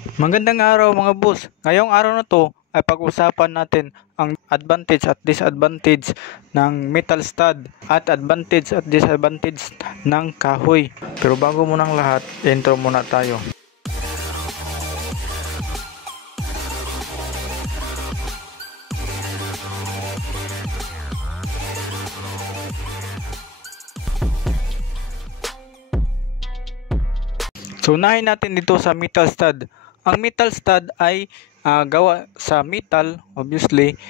Magandang araw mga boss. Ngayong araw na to ay pag-usapan natin ang advantage at disadvantage ng metal stud at advantage at disadvantage ng kahoy. Pero bago munang lahat, intro muna tayo. So unahin natin dito sa metal stud. Ang metal stud ay gawa sa metal obviously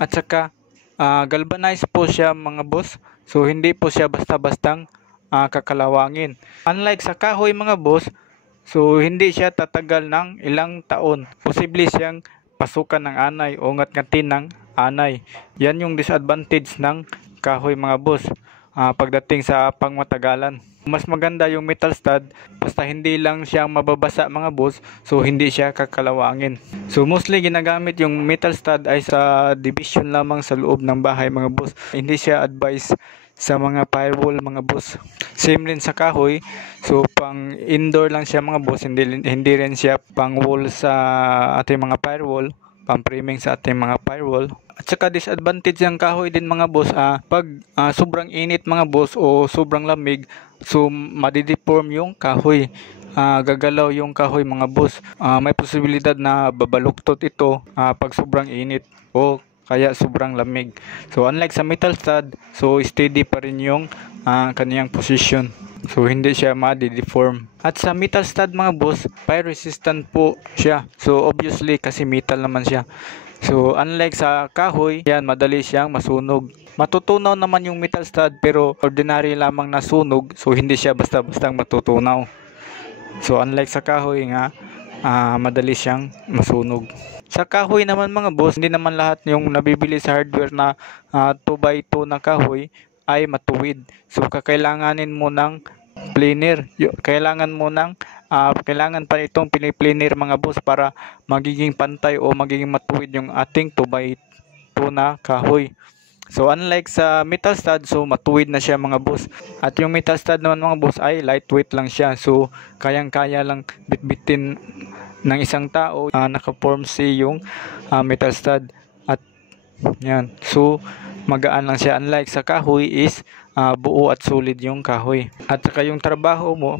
at saka galvanized po siya mga boss. So hindi po siya basta-bastang kakalawangin. Unlike sa kahoy mga boss, so hindi siya tatagal ng ilang taon. Posible siyang pasukan ng anay o ngat-ngatin ng anay. Yan yung disadvantage ng kahoy mga boss pagdating sa pangmatagalan. Mas maganda yung metal stud basta hindi lang siya mababasa mga boss, so hindi siya kakalawangin. So mostly ginagamit yung metal stud ay sa division lamang sa loob ng bahay mga boss. Hindi siya advice sa mga firewall mga boss. Same rin sa kahoy. So pang indoor lang siya mga boss, hindi rin siya pang wall sa ating mga firewall, pang framing sa ating mga firewall. At saka disadvantage ng kahoy din mga boss, pag sobrang init mga boss o sobrang lamig, so madideform yung kahoy. Gagalaw yung kahoy mga boss. May posibilidad na babaluktot ito pag sobrang init o kaya sobrang lamig. So unlike sa metal stud, so steady pa rin yung kaniyang position. So hindi siya ma-deform. At sa metal stud mga boss, fire resistant po siya. So obviously kasi metal naman siya. So unlike sa kahoy, yan madali siyang masunog. Matutunaw naman yung metal stud pero ordinary lamang na sunog, so hindi siya basta-bastang matutunaw. So unlike sa kahoy nga, madali siyang masunog. Sa kahoy naman mga boss, hindi naman lahat yung nabibili sa hardware na 2x2 na kahoy ay matuwid. So kakailanganin mo ng planer. Kailangan pa itong piniplaner mga boss para magiging pantay o magiging matuwid yung ating 2x2 na kahoy. So unlike sa metal stud, so matuwid na siya mga boss. At yung metal stud naman mga boss ay lightweight lang siya. So kayang-kaya lang bitbitin ng isang tao. Naka-form C yung metal stud. At yan. So magaan lang siya. Unlike sa kahoy is buo at solid yung kahoy. At saka yung trabaho mo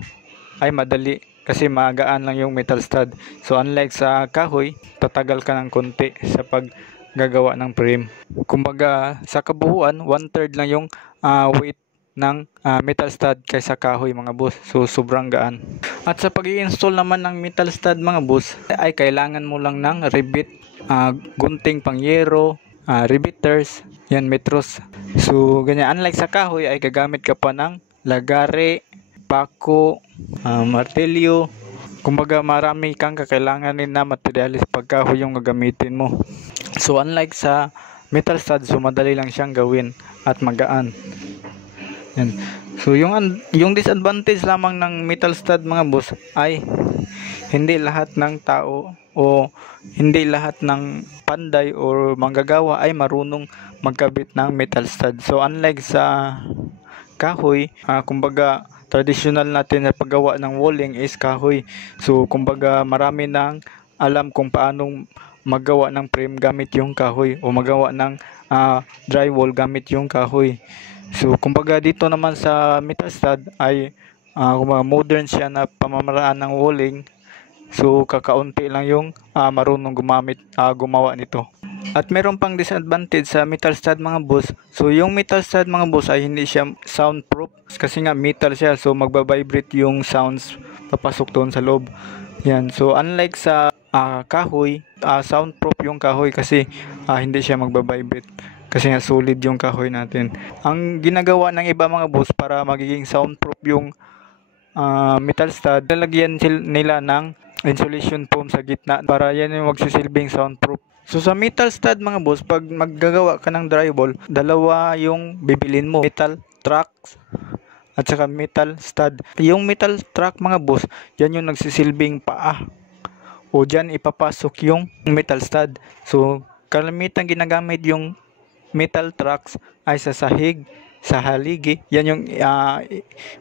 ay madali kasi magaan lang yung metal stud. So unlike sa kahoy, tatagal ka ng konti sa paggagawa ng frame. Kumbaga sa kabuuan, 1/3 lang yung weight ng metal stud kaysa kahoy mga boss. So sobrang gaan. At sa pag-i-install naman ng metal stud mga boss, ay kailangan mo lang ng rivet, gunting pangyero, riveters, yan metros. So ganyan. Unlike sa kahoy ay gagamit ka pa ng lagare, pako, martilyo. Kumbaga marami kang kakailanganin na materialis pag kahoy yung gagamitin mo. So unlike sa metal stud, so madali lang siyang gawin at magaan. Yan. So yung disadvantage lamang ng metal stud mga boss ay hindi lahat ng tao o hindi lahat ng panday o manggagawa ay marunong magkabit ng metal stud. So unlike sa kahoy, kumbaga traditional natin na paggawa ng walling is kahoy. So kumbaga marami nang alam kung paanong maggawa ng frame gamit yung kahoy o magawa ng drywall gamit yung kahoy. So kumbaga dito naman sa metal stud ay modern siya na pamamaraan ng walling. So kakaunti lang yung marunong gumawa nito. At meron pang disadvantage sa metal stud mga boss. So yung metal stud mga boss ay hindi siya soundproof kasi nga metal siya, so magbabibrate yung sounds papasok doon sa loob. Yan. So unlike sa kahoy, soundproof yung kahoy kasi hindi siya magbabibrate kasi nga solid yung kahoy natin. Ang ginagawa ng iba mga boss para magiging soundproof yung metal stud, lalagyan nila ng insulation foam sa gitna para yan yung magsisilbing soundproof. So sa metal stud mga boss, pag maggagawa ka ng drywall, dalawa yung bibilin mo, metal tracks at saka metal stud. Yung metal track mga boss, yan yung nagsisilbing paa o dyan ipapasok yung metal stud. So kalimitan ginagamit yung metal tracks ay sa sahig sa haligi. Yan yung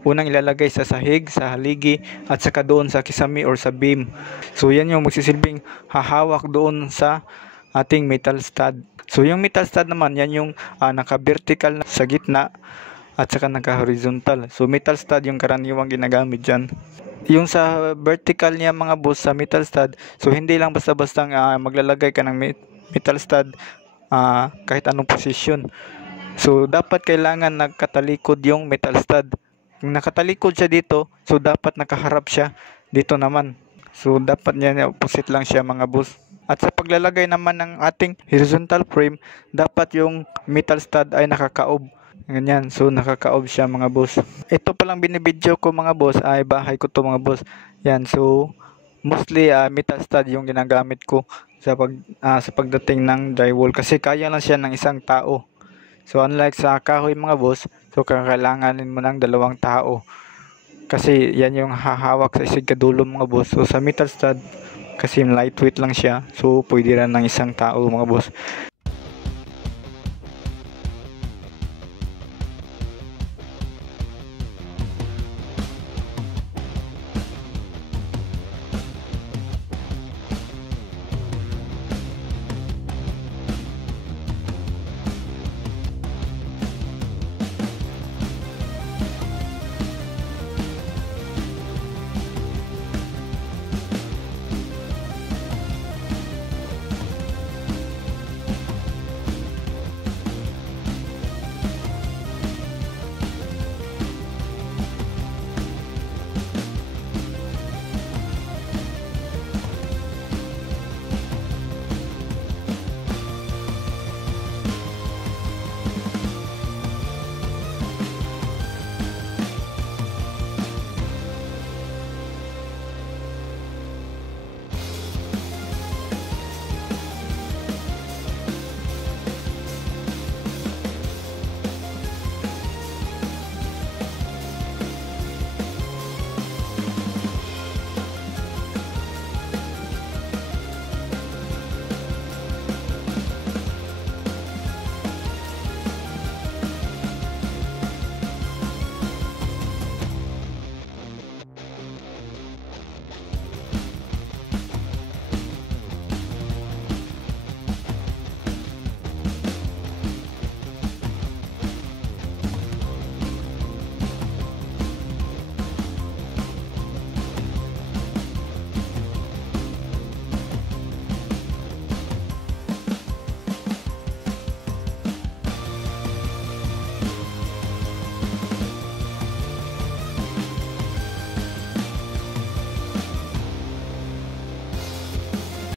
unang ilalagay sa sahig, sa haligi, at saka doon sa kisame or sa beam. So yan yung magsisilbing hahawak doon sa ating metal stud. So yung metal stud naman, yan yung naka-vertical sa gitna at saka naka-horizontal. So metal stud yung karaniwang ginagamit dyan. Yung sa vertical niya mga boss, sa metal stud, so hindi lang basta-bastang maglalagay ka ng metal stud kahit anong posisyon. So dapat kailangan nagkatalikod yung metal stud. Kung nakatalikod siya dito, so dapat nakaharap siya dito naman. So dapat niya opposite lang siya mga boss. At sa paglalagay naman ng ating horizontal frame, dapat yung metal stud ay nakakaob. Ganyan, so nakakaob siya mga boss. Ito palang binibidyo ko mga boss ay bahay ko to mga boss. Yan, so mostly metal stud yung ginagamit ko sa pagdating ng drywall kasi kaya lang siya ng isang tao. So unlike sa kahoy mga boss, so kakailanganin mo ng 2 tao. Kasi yan yung hahawak sa isig-kadulo mga boss. So sa metal stud, kasi lightweight lang siya, so pwede rin ng isang tao mga boss.